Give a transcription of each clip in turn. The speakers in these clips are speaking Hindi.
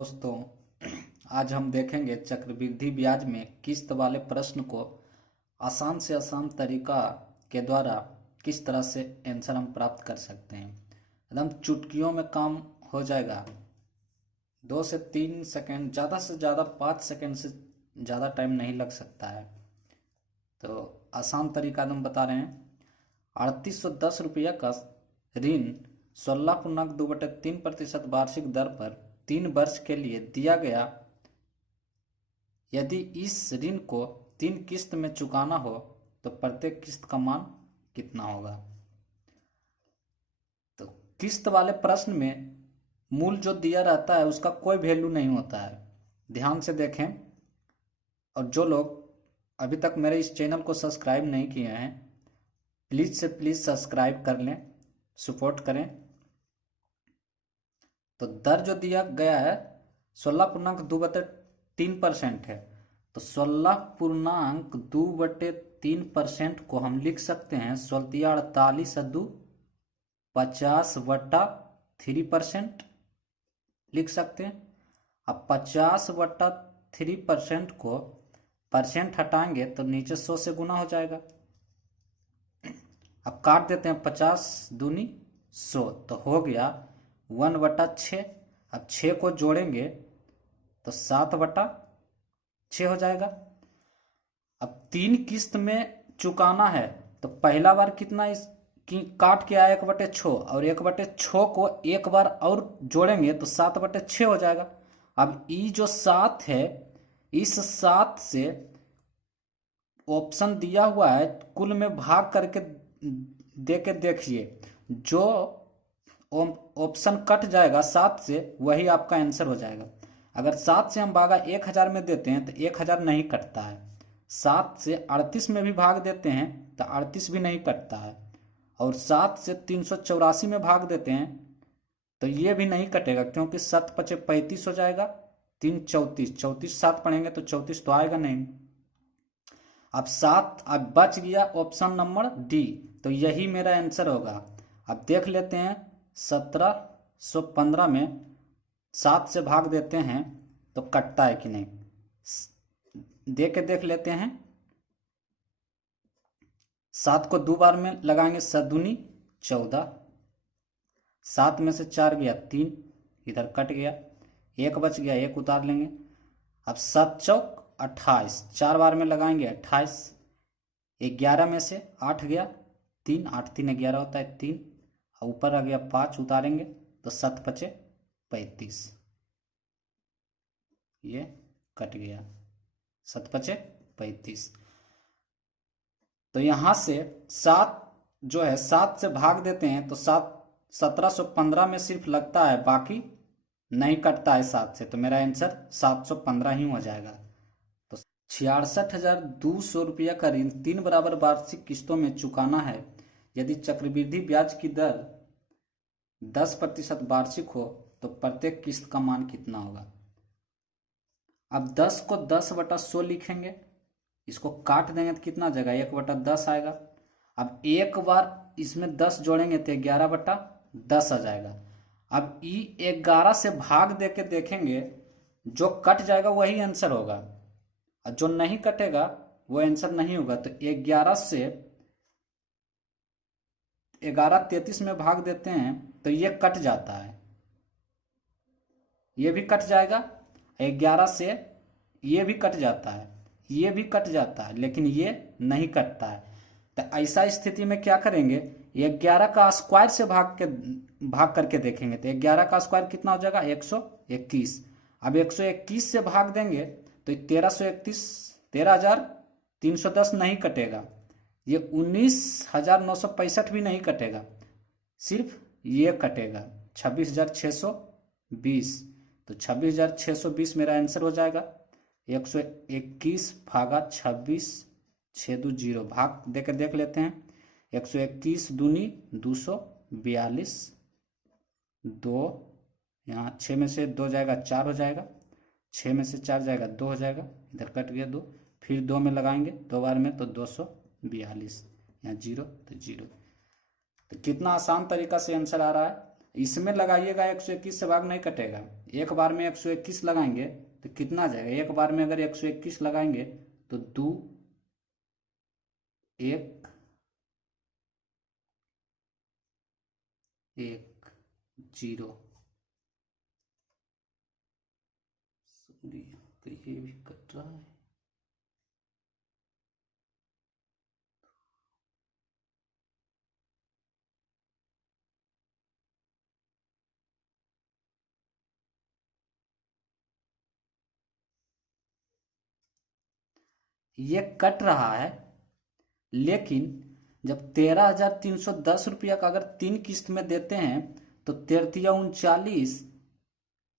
दोस्तों, आज हम देखेंगे चक्रवृद्धि ब्याज में किस्त वाले प्रश्न को आसान से आसान तरीका के द्वारा किस तरह से आंसर हम प्राप्त कर सकते हैं। एकदम चुटकियों में काम हो जाएगा। 2 से 3 सेकंड, ज़्यादा से ज़्यादा 5 सेकंड से ज़्यादा टाइम नहीं लग सकता है। तो आसान तरीका हम बता रहे हैं। 3810 रुपया का ऋण 16.2/3% वार्षिक दर पर 3 वर्ष के लिए दिया गया। यदि इस ऋण को 3 किस्त में चुकाना हो तो प्रत्येक किस्त का मान कितना होगा। तो किस्त वाले प्रश्न में मूल जो दिया रहता है उसका कोई वैल्यू नहीं होता है। ध्यान से देखें। और जो लोग अभी तक मेरे इस चैनल को सब्सक्राइब नहीं किए हैं, प्लीज़ से प्लीज़ सब्सक्राइब कर लें, सपोर्ट करें। तो दर जो दिया गया है 16.2/3% है। तो 16.2/3% को हम लिख सकते हैं 1648 लिख सकते हैं। अब 50/3% को परसेंट हटाएंगे तो नीचे 100 से गुना हो जाएगा। अब काट देते हैं, 50 दूनी 100 तो हो गया 1/6। अब 6 को जोड़ेंगे तो 7/6 हो जाएगा। अब 3 किस्त में चुकाना है तो पहला बार कितना इस काट के आया 1/6 और 1/6 को एक बार और जोड़ेंगे तो 7/6 हो जाएगा। अब ये जो 7 है, इस 7 से ऑप्शन दिया हुआ है कुल में भाग करके दे के देखिए। जो ऑप्शन कट जाएगा 7 से वही आपका आंसर हो जाएगा। अगर 7 से हम भागा 1000 में देते हैं तो 1000 नहीं कटता है। 7 से 38 में भी भाग देते हैं तो 38 भी नहीं कटता है। और 7 से 384 में भाग देते हैं तो ये भी नहीं कटेगा, क्योंकि 7×5 = 35 हो जाएगा। 3 34, 34 7 पढ़ेंगे तो 34 तो आएगा नहीं। अब 7 अब बच गया ऑप्शन नंबर डी, तो यही मेरा आंसर होगा। अब देख लेते हैं 1715 में 7 से भाग देते हैं तो कटता है कि नहीं, दे के देख लेते हैं। 7 को 2 बार में लगाएंगे, 7 दूनी 14, 7 में से 4 गया 3, इधर कट गया, 1 बच गया, 1 उतार लेंगे। अब 7 चौक 28, 4 बार में लगाएंगे 28, 11 में से 8 गया 3, 8 3 11 होता है 3, ऊपर आ गया 5, उतारेंगे तो 7×5 = 35, ये कट गया 7×5 = 35। तो यहाँ से 7 जो है 7 से भाग देते हैं तो 1715 में सिर्फ लगता है, बाकी नहीं कटता है 7 से। तो मेरा आंसर 715 ही हो जाएगा। तो 66,200 रुपया का ऋण 3 बराबर वार्षिक किस्तों में चुकाना है। यदि चक्रवृद्धि ब्याज की दर 10% वार्षिक हो तो प्रत्येक किस्त का मान कितना होगा। अब 10 को 10/100 लिखेंगे, इसको काट देंगे तो कितना आ जाएगा, 1/10 आएगा। अब एक बार इसमें 10 जोड़ेंगे तो 11/10 आ जाएगा। अब ई 11 से भाग दे के देखेंगे, जो कट जाएगा वही आंसर होगा और जो नहीं कटेगा वो आंसर नहीं होगा। तो 11 से 11 33 में भाग देते हैं तो ये कट जाता है, ये भी कट जाएगा। 11 से ये भी कट जाता है, ये भी कट जाता है, लेकिन ये नहीं कटता है। तो ऐसा स्थिति में क्या करेंगे, 11 का स्क्वायर से भाग करके देखेंगे तो 11 का स्क्वायर कितना हो जाएगा, 121। अब 121 से भाग देंगे तो 1331, 13,310 नहीं कटेगा, ये 19,965 भी नहीं कटेगा, सिर्फ ये कटेगा 26,620। तो 26,620 मेरा आंसर हो जाएगा। 121 भागा 26, 6 2 0, भाग देकर देख लेते हैं। 121 दूनी 242, 2 यहाँ 6 में से 2 जाएगा 4 हो जाएगा, 6 में से 4 जाएगा 2 हो जाएगा, इधर कट गया 2, फिर 2 में लगाएंगे 2 बार में तो 242, यहाँ 0 तो 0। तो कितना आसान तरीका से आंसर आ रहा है। इसमें लगाइएगा 121 से भाग नहीं कटेगा। एक बार में 121 लगाएंगे तो कितना आ जाएगा, एक बार में अगर 121 लगाएंगे तो 2 1 1 0। तो ये भी कट रहा है। ये कट रहा है, लेकिन जब 13,310 का अगर 3 किस्त में देते हैं तो 13 39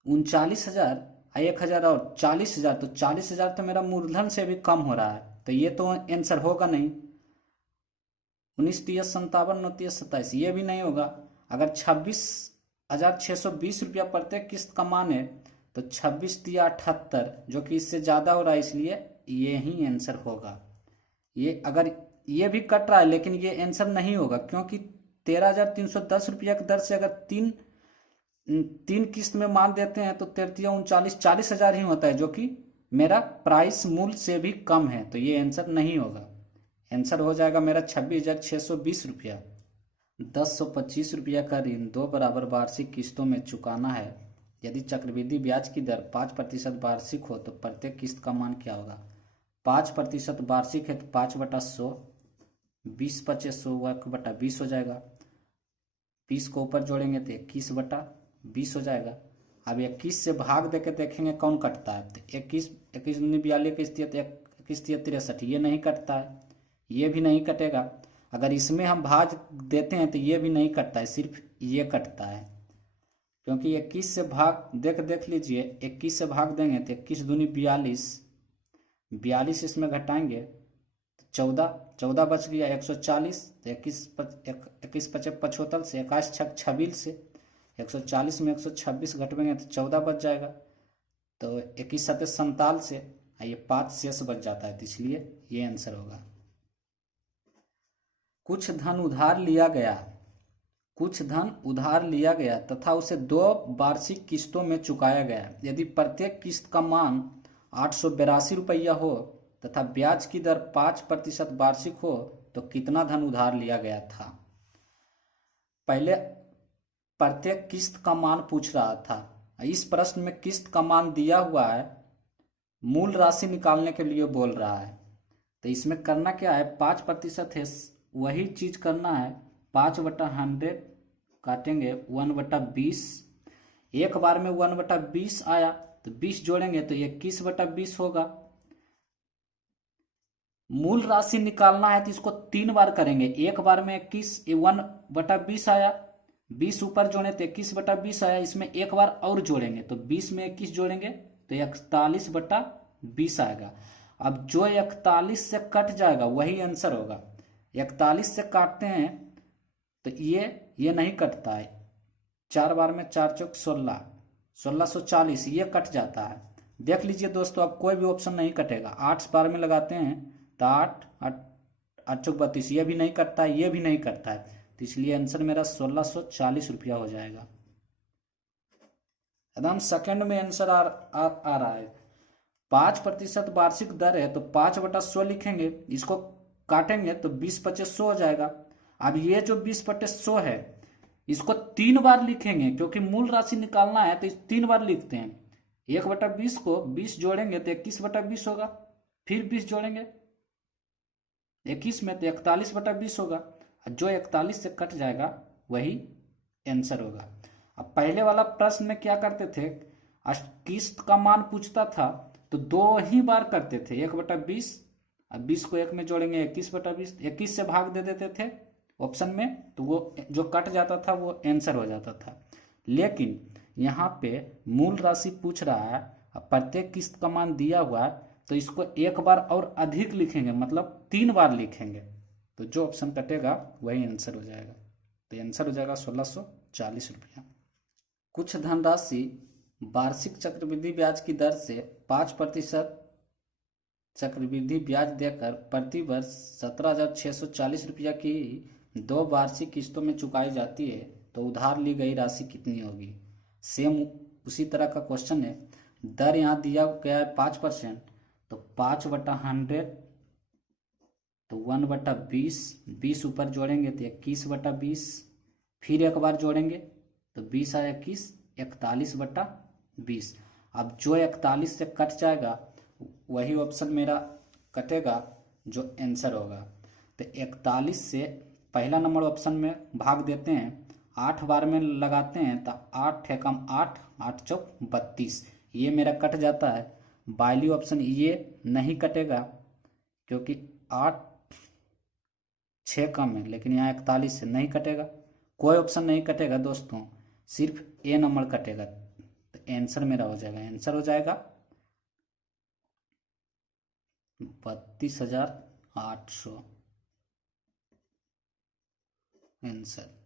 1,000 और 40,000, तो 40,000 तो मेरा मूलधन से भी कम हो रहा है, तो ये तो आंसर होगा नहीं। 19,30 57 29 27 ये भी नहीं होगा। अगर 26,620 प्रत्येक किस्त का मान है तो 26,78 जो कि इससे ज़्यादा हो रहा है, इसलिए ये ही आंसर होगा। ये अगर ये भी कट रहा है लेकिन ये आंसर नहीं होगा, क्योंकि 13,310 की दर से अगर तीन किस्त में मान देते हैं तो 40,000 ही होता है, जो कि मेरा प्राइस मूल्य से भी कम है, तो ये आंसर नहीं होगा। आंसर हो जाएगा मेरा 26,620 रुपया। 10,125 का ऋण 2 बराबर वार्षिक किस्तों में चुकाना है। यदि चक्रवृद्धि ब्याज की दर 5% वार्षिक हो तो प्रत्येक किस्त का मान क्या होगा। 5% वार्षिक है तो 5/100, 20 × 100 हो जाएगा। 20 को ऊपर जोड़ेंगे तो 21/20 हो जाएगा। अब 21 से भाग देके देखेंगे कौन कटता है, तो 21 21 42 21 63, ये नहीं कटता है, ये भी नहीं कटेगा। अगर इसमें हम भाग देते हैं तो ये भी नहीं कटता है, सिर्फ ये कटता है, क्योंकि 21 से भाग देख लीजिए, 21 से भाग देंगे तो 21 दूनी 42, 42 इसमें घटाएंगे तो 14 बच गया। 140 तो 21 25 75 से 21 6 26 से 140 में 126 घटवेंगे तो 14 बच जाएगा। तो 21 7 47 से ये 5 शेष बच जाता है, तो इसलिए ये आंसर होगा। कुछ धन उधार लिया गया तथा उसे 2 वार्षिक किस्तों में चुकाया गया। यदि प्रत्येक किस्त का मान 882 रुपया हो तथा ब्याज की दर 5% वार्षिक हो तो कितना धन उधार लिया गया था। पहले प्रत्येक किस्त का मान पूछ रहा था, इस प्रश्न में किस्त का मान दिया हुआ है, मूल राशि निकालने के लिए बोल रहा है। तो इसमें करना क्या है, 5% है, वही चीज करना है। 5/100 काटेंगे 1/20, एक बार में 1/20 आया तो 20 जोड़ेंगे तो 21/20 होगा। मूल राशि निकालना है तो इसको 3 बार करेंगे, एक बार में 1/20 आया, 20 ऊपर जोड़े तो 21/20 आया, इसमें एक बार और जोड़ेंगे तो 20 में 21 जोड़ेंगे तो 41/20 आएगा। अब जो 41 से कट जाएगा वही आंसर होगा। 41 से काटते हैं तो ये नहीं कटता है, 4 बार में 4 चौक 16, 1640 ये कट जाता है। देख लीजिए दोस्तों, अब कोई भी ऑप्शन नहीं कटेगा। 8 बार में लगाते हैं तो 8 8 चौक 32, ये भी नहीं कटता है, ये भी नहीं कटता है, तो इसलिए आंसर मेरा 1640 रुपया हो जाएगा। एकदम सेकंड में आंसर आ रहा है। 5% वार्षिक दर है तो 5/100 लिखेंगे, इसको काटेंगे तो 20/100 हो जाएगा। अब ये जो 20/100 है इसको 3 बार लिखेंगे, क्योंकि मूल राशि निकालना है तो 3 बार लिखते हैं। 1/20 को 20 जोड़ेंगे तो 21/20 होगा, फिर 20 जोड़ेंगे 21 में तो 41/20 होगा। जो 41 से कट जाएगा वही आंसर होगा। अब पहले वाला प्रश्न में क्या करते थे, किस्त का मान पूछता था तो 2 ही बार करते थे, 1/20, अब 20 को 1 में जोड़ेंगे 21/20, 21 से भाग दे देते थे ऑप्शन में, तो वो जो कट जाता था वो आंसर हो जाता था। लेकिन यहाँ पे मूल राशि पूछ रहा है, प्रत्येक किस्त का मान दिया हुआ है, तो इसको एक बार और अधिक लिखेंगे, मतलब 3 बार लिखेंगे, तो जो ऑप्शन कटेगा वही आंसर हो जाएगा। तो आंसर हो जाएगा 1640 रुपया। कुछ धनराशि वार्षिक चक्रवृद्धि ब्याज की दर से 5% चक्रवृद्धि ब्याज देकर प्रति वर्ष 17,640 रुपया की 2 वार्षिक किस्तों में चुकाई जाती है। तो उधार ली गई राशि कितनी होगी। सेम उसी तरह का क्वेश्चन है। दर यहाँ दिया गया है 5%, तो 5/100, तो 1/20, 20 ऊपर जोड़ेंगे तो 21/20, फिर एक बार जोड़ेंगे तो 20 और 21, 41/20। अब जो 41 से कट जाएगा वही ऑप्शन मेरा कटेगा जो आंसर होगा। तो 41 से पहला नंबर ऑप्शन में भाग देते हैं, 8 बार में लगाते हैं तो 8 एकम 8, 8 चौक 32, ये मेरा कट जाता है। बाइली ऑप्शन ये नहीं कटेगा क्योंकि 8 6 कम है, लेकिन यहाँ 41 से नहीं कटेगा। कोई ऑप्शन नहीं कटेगा दोस्तों, सिर्फ ए नंबर कटेगा। तो आंसर मेरा हो जाएगा, आंसर हो जाएगा 32,800 आंसर।